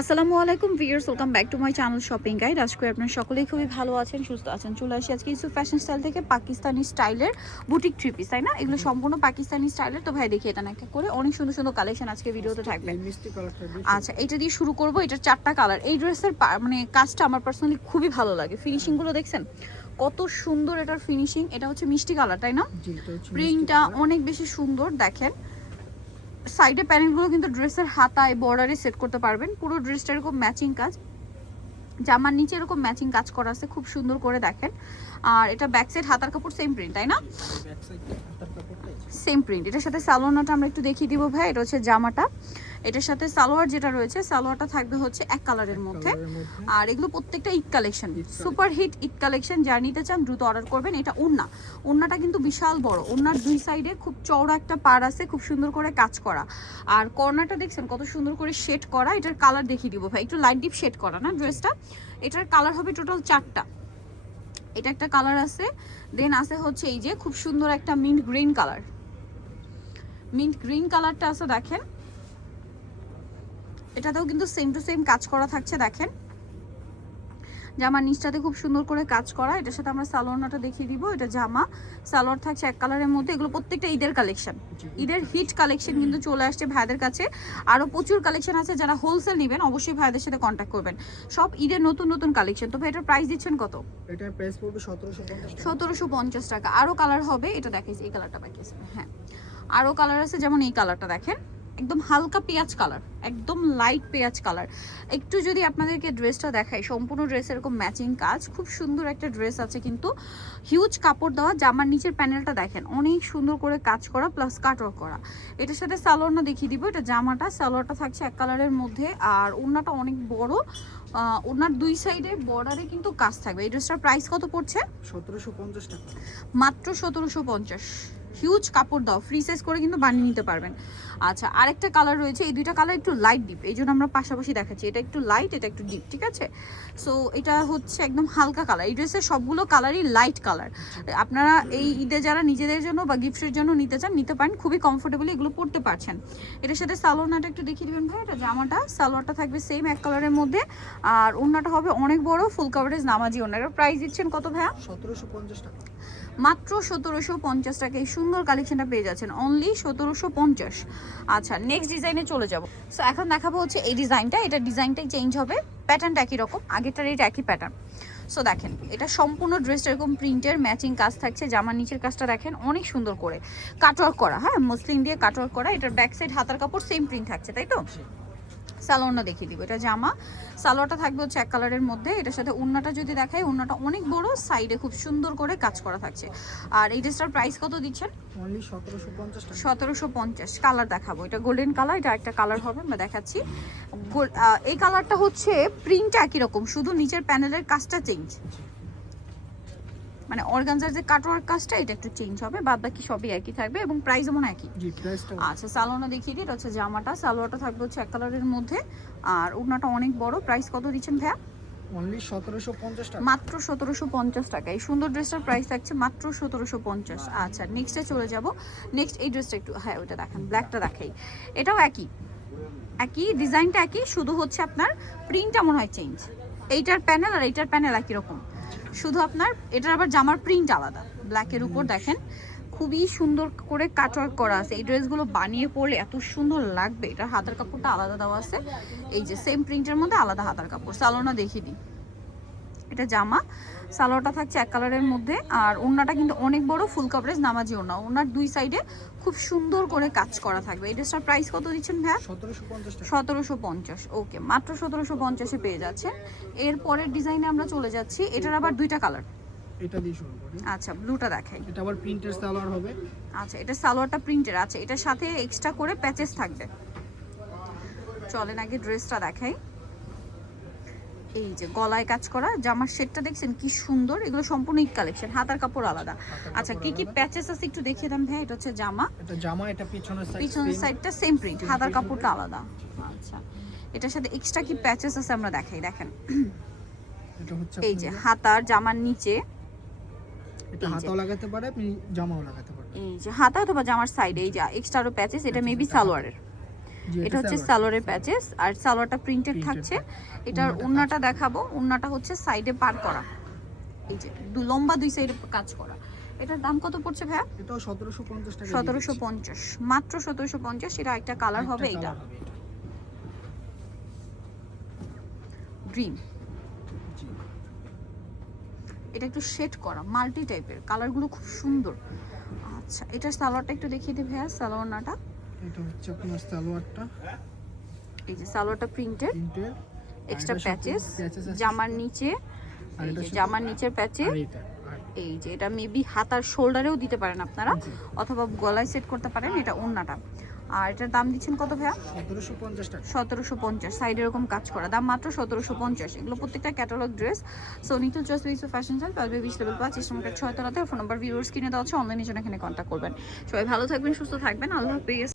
আসসালামু আলাইকুম viewers, welcome back to my channel shopping guide. আজকে আপনারা সকলেই খুবই ভালো আছেন, সুস্থ আছেন। চলে আসি আজকে ইউসুফ ফ্যাশন স্টাইল থেকে পাকিস্তানি স্টাইলের বুটিক থ্রি পিস, তাই না? এগুলো সম্পূর্ণ পাকিস্তানি স্টাইলের। তো ভাই দেখি এটা না একটা করে অনেক সুন্দর সুন্দর কালেকশন আজকে ভিডিওতে থাকবে। আচ্ছা, এটা দিয়ে শুরু করব। এটার চারটা কালার। এই ড্রেসের মানে কাজটা আমার পার্সোনালি খুবই ভালো লাগে। ফিনিশিংগুলো দেখছেন কত সুন্দর এটার ফিনিশিং। এটা হচ্ছে মিষ্টি কালার, তাই না? প্রিন্টটা অনেক বেশি সুন্দর। দেখেন সাইডে প্যানেলগুলো কিন্তু ড্রেসের হাতায় বর্ডারে সেট করতে পারবেন। পুরো ড্রেসটা এরকম ম্যাচিং কাজ, জামার নিচে এরকম ম্যাচিং কাজ করা আছে খুব সুন্দর করে। দেখেন আর এটা ব্যাক সাইড হাতার কাপড় সেম প্রিন্ট, তাই না? Same print. এটার সাথে সালোয়ারটা আমরা একটু দেখিয়ে দিব ভাই। এটা হচ্ছে জামাটা, এটার সাথে সালোয়ার যেটা রয়েছে সালোয়ারটা থাকবে হচ্ছে এক কালারের মধ্যে। আর এগুলো প্রত্যেকটা Eid collection, super hit Eid collection. যা নিতে চান দ্রুত অর্ডার করবেন। এটা ওড়নাটা কিন্তু বিশাল বড়। ওড়নার দুই সাইডে খুব চওড়া একটা পার আছে, খুব সুন্দর করে কাজ করা। আর কর্নারটা দেখছেন কত সুন্দর করে শেড করা। এটার কালার দেখিয়ে দিব ভাই, একটু লাইট ডিপ শেড করা না ড্রেসটা। এটার কালার হবে টোটাল চারটা। এটা একটা কালার আছে, দেন আছে হচ্ছে এই যে খুব সুন্দর একটা mint green colour. Mint green কালারটা আছে দেখেন, এটাতেও কিন্তু সেম টু সেম কাজ করা থাকছে। দেখেন জামার নিচটাতে খুব সুন্দর করে কাজ করা। এটার সাথে আমরা সালোয়ারটা দেখিয়ে দিব। এটা জামা, সালোয়ার থাকছে এক কালারের মধ্যে। এগুলো প্রত্যেকটা ঈদের কালেকশন, ঈদের হিট কালেকশন কিন্তু চলে আসছে ভাইদের কাছে। আরও প্রচুর কালেকশন আছে। যারা হোলসেল নেবেন অবশ্যই ভাইদের সাথে কন্ট্যাক্ট করবেন। সব ঈদের নতুন নতুন কালেকশন। তো ভাই এটার প্রাইস দিচ্ছেন কত? এটার প্রাইস পড়বে 1750 টাকা। আরও কালার হবে, এটা দেখাইছি এই কালারটা বাকি আছে। হ্যাঁ আরও কালার আছে, যেমন এই কালারটা দেখেন, একদম হালকা পেঁয়াজ কালার, একদম লাইট পেঁয়াজ কালার। একটু যদি আপনাদেরকে ড্রেসটা দেখাই, সম্পূর্ণ ড্রেস এরকম ম্যাচিং কাজ, খুব সুন্দর একটা ড্রেস আছে কিন্তু হিউজ কাপড় দেওয়া। জামার নিচের প্যানেলটা দেখেন অনেক সুন্দর করে কাজ করা প্লাস কাটওয়ার্ক করা। এটার সাথে সালোয়ারটা দেখিয়ে দিব। এটা জামাটা, সালোয়ারটা থাকছে এক কালারের মধ্যে। আর ওড়নাটা অনেক বড়, ওড়নার দুই সাইডে বর্ডারে কিন্তু কাজ থাকবে। এই ড্রেসটার প্রাইস কত পড়ছে? 1750 টাকা, মাত্র 1750। হিউজ কাপড় দাও, ফ্রি সাইজ করে কিন্তু বানিয়ে নিতে পারবেন। আচ্ছা আরেকটা কালার রয়েছে, এই দুইটা কালার একটু লাইট ডিপ, এই জন্য আমরা পাশাপাশি দেখাচ্ছি। এটা একটু লাইট, এটা একটু ডিপ, ঠিক আছে? সো এটা হচ্ছে একদম হালকা কালার। এই ড্রেসের সবগুলো কালারই লাইট কালার। আপনারা এই ঈদে যারা নিজেদের জন্য বা গিফটের জন্য নিতে চান নিতে পারেন, খুবই কমফোর্টেবলি এগুলো পরতে পারছেন। এটার সাথে সালোয়ারটা একটু দেখিয়ে দিবেন ভাই। এটা জামাটা, সালোয়ারটা থাকবে সেম এক কালারের মধ্যে। আর ওড়নাটা হবে অনেক বড়, ফুল কাভারেজ নামাজি ওড়না। এর প্রাইস দিচ্ছেন কত ভাইয়া? 1750 টাকা, মাত্র 1750 টাকা এই সুন্দর কালেকশনটা পেয়ে যাচ্ছেন, অনলি 1750। আচ্ছা নেক্সট ডিজাইনে চলে যাব। সো এখন দেখাবো হচ্ছে এই ডিজাইনটা। এটা ডিজাইনটাই চেঞ্জ হবে, প্যাটার্নটা একই রকম, আগেরটার এটা একই প্যাটার্ন। সো দেখেন এটা সম্পূর্ণ ড্রেসটা এরকম প্রিন্টের ম্যাচিং কাজ থাকছে। জামার নিচের কাজটা দেখেন অনেক সুন্দর করে কাটওয়ার্ক করা, হ্যাঁ মসলিন দিয়ে কাটওয়ার্ক করা। এটার ব্যাক সাইড হাতার কাপড় সেম প্রিন্ট থাকছে, তাই তো? সালোয়ারটা দেখিয়ে দিব। এটা জামা, সালোয়ারটা থাকবে হচ্ছে এক কালারের মধ্যে। এটার সাথে ওড়নাটা যদি দেখাই, ওড়নাটা অনেক বড়, সাইডে খুব সুন্দর করে কাজ করা থাকছে। আর এই ড্রেসটার প্রাইস কত দিচ্ছেন? অনলি 1750 টাকা। 1750। কালার দেখাবো, এটা গোল্ডেন কালার, এটা একটা কালার হবে আমরা দেখাচ্ছি। এই কালারটা হচ্ছে প্রিন্ট একই রকম, শুধু নিচের প্যানেলের কাজটা চেঞ্জ, মানে অর্গানজার যে কাটওয়ার্ক কাজটা এটা একটু চেঞ্জ হবে, বাদ বাকি সবই একই থাকবে এবং প্রাইস যেমন একই। জি প্রাইসটা আচ্ছা সালোয়ারটা দেখিয়ে দিই। এটা হচ্ছে জামাটা, সালোয়ারটা থাকবে হচ্ছে এক কালারের মধ্যে। আর ওড়নাটা অনেক বড়। প্রাইস কত দিচ্ছেন ভাইয়া? অনলি 1750 টাকা, মাত্র 1750 টাকা। এই সুন্দর ড্রেসটার প্রাইস থাকছে মাত্র 1750। আচ্ছা নেক্সটে চলে যাব। নেক্সট এই ড্রেসটা একটু, হ্যাঁ ওটা দেখান, ব্ল্যাকটা দেখাই। এটাও একই, একই ডিজাইনটা একই, শুধু হচ্ছে আপনার প্রিন্টটা মনে হয় চেঞ্জ। এইটার প্যানেল আর এইটার প্যানেল একই রকম, শুধু আপনার এটার আবার জামার প্রিন্ট আলাদা। ব্ল্যাকের উপর দেখেন খুবই সুন্দর করে কাটওয়ার্ক করা আছে। এই ড্রেসগুলো বানিয়ে পরলে এত সুন্দর লাগবে। এটার হাতার কাপড়টা আলাদা দেওয়া আছে, এই যে সেম প্রিন্টের মধ্যে আলাদা হাতার কাপড়। সালোয়ারটা দেখিয়ে দিই। এটা জামা, সালোয়ারটা থাকছে এক কালারের মধ্যে। আর ওড়নাটা কিন্তু অনেক বড়, ফুল কাভারেজ নামাজি ওড়না। ওড়নার দুই সাইডে খুব সুন্দর করে কাজ করা থাকবে। এই ড্রেসটার প্রাইস কত দিচ্ছেন ভাইয়া? 1750 টাকা, 1750। ওকে মাত্র 1750-এ পেয়ে যাচ্ছে। এর পরের ডিজাইনে আমরা চলে যাচ্ছি। এটার আবার দুইটা কালার। এটা দিয়ে শুরু করি। আচ্ছা ব্লুটা দেখাই। এটা আবার প্রিন্টের সালোয়ার হবে। আচ্ছা এটা সালোয়ারটা প্রিন্টের আছে, এটার সাথে এক্সট্রা করে প্যাচেস থাকবে। চলেন আগে ড্রেসটা দেখাই। এই যে গলায় কাজ করা, জামার শেডটা দেখছেন কি সুন্দর। এগুলো সম্পূর্ণ ঈদ কালেকশন, হাতার কাপড় আলাদা। আচ্ছা কি কি প্যাচেস আছে একটু দেখিয়ে দেন ভাই। এটা হচ্ছে জামা, এটা জামা, এটা পিছনের সাইড, পিছনের সাইডটা সেম প্রিন্ট, হাতার কাপড়টা আলাদা। আচ্ছা এটার সাথে এক্সট্রা কি প্যাচেস আছে আমরা দেখাই। দেখেন এটা হচ্ছে এই যে হাতার জামার নিচে, এটা হাতাও লাগাতে পারে, জামাও লাগাতে পারে। এই যে হাতা অথবা জামার সাইডে এই যে এক্সট্রা আরো প্যাচেস। এটা মেবি সালোয়ারের, জি, এটা হচ্ছে সালোয়ার। সালোয়ারের প্যাচেস আর সালোয়ারটা প্রিন্টেড Printed থাকছে। থাকছে। এটার ওড়নাটা ওড়নাটা দেখাবো, ওড়নাটা হচ্ছে সাইডে পার করা, এই যে লম্বা দুই সাইডে কাজ করা। এটার দাম কত পড়ছে ভাইয়া? এটাও 1750 টাকা। 1750, মাত্র 1750। এটা একটা কালার হবে, এটা গ্রিন। জি, এটা একটু শেড করা মাল্টি টাইপের, কালারগুলো খুব সুন্দর। আচ্ছা, এটার সালোয়ারটা একটু দেখিয়ে দিই ভাইয়া, সালোয়ারটা। এটা হচ্ছে আপনার সালোয়ারটা এই যে সালোয়ারটা প্রিন্টেড, প্রিন্টের, এক্সট্রা এটার সাথে প্যাচেস, প্যাচেস আছে জামার শুধু। নিচে, আর এই এটার যে সাথে জামার নিচের প্যাচে, আর এটা এই যে এটা মেবি হাতার শোল্ডারেও দিতে পারেন আপনারা, জি। অথবা গলায় সেট করতে পারেন। এটা ওড়নাটা। আর এটার দাম দিচ্ছেন কত ভাইয়া? 1750 টাকা। 1750, সাইড এরকম কাজ করা, দাম মাত্র 1750। এগুলো প্রত্যেকটা ক্যাটালগ ড্রেস। সো নিটু just base fashion style 12 level 5 ইস্টামার্কেট 6 তলাতে। ফোন নাম্বার ভিউয়ার্স কিনে দেওয়া হচ্ছে, অনলাইনে জন্য এখানে কন্ট্যাক্ট করবেন। সবাই ভালো থাকবেন, সুস্থ থাকবেন, আল্লাহ হাফেজ।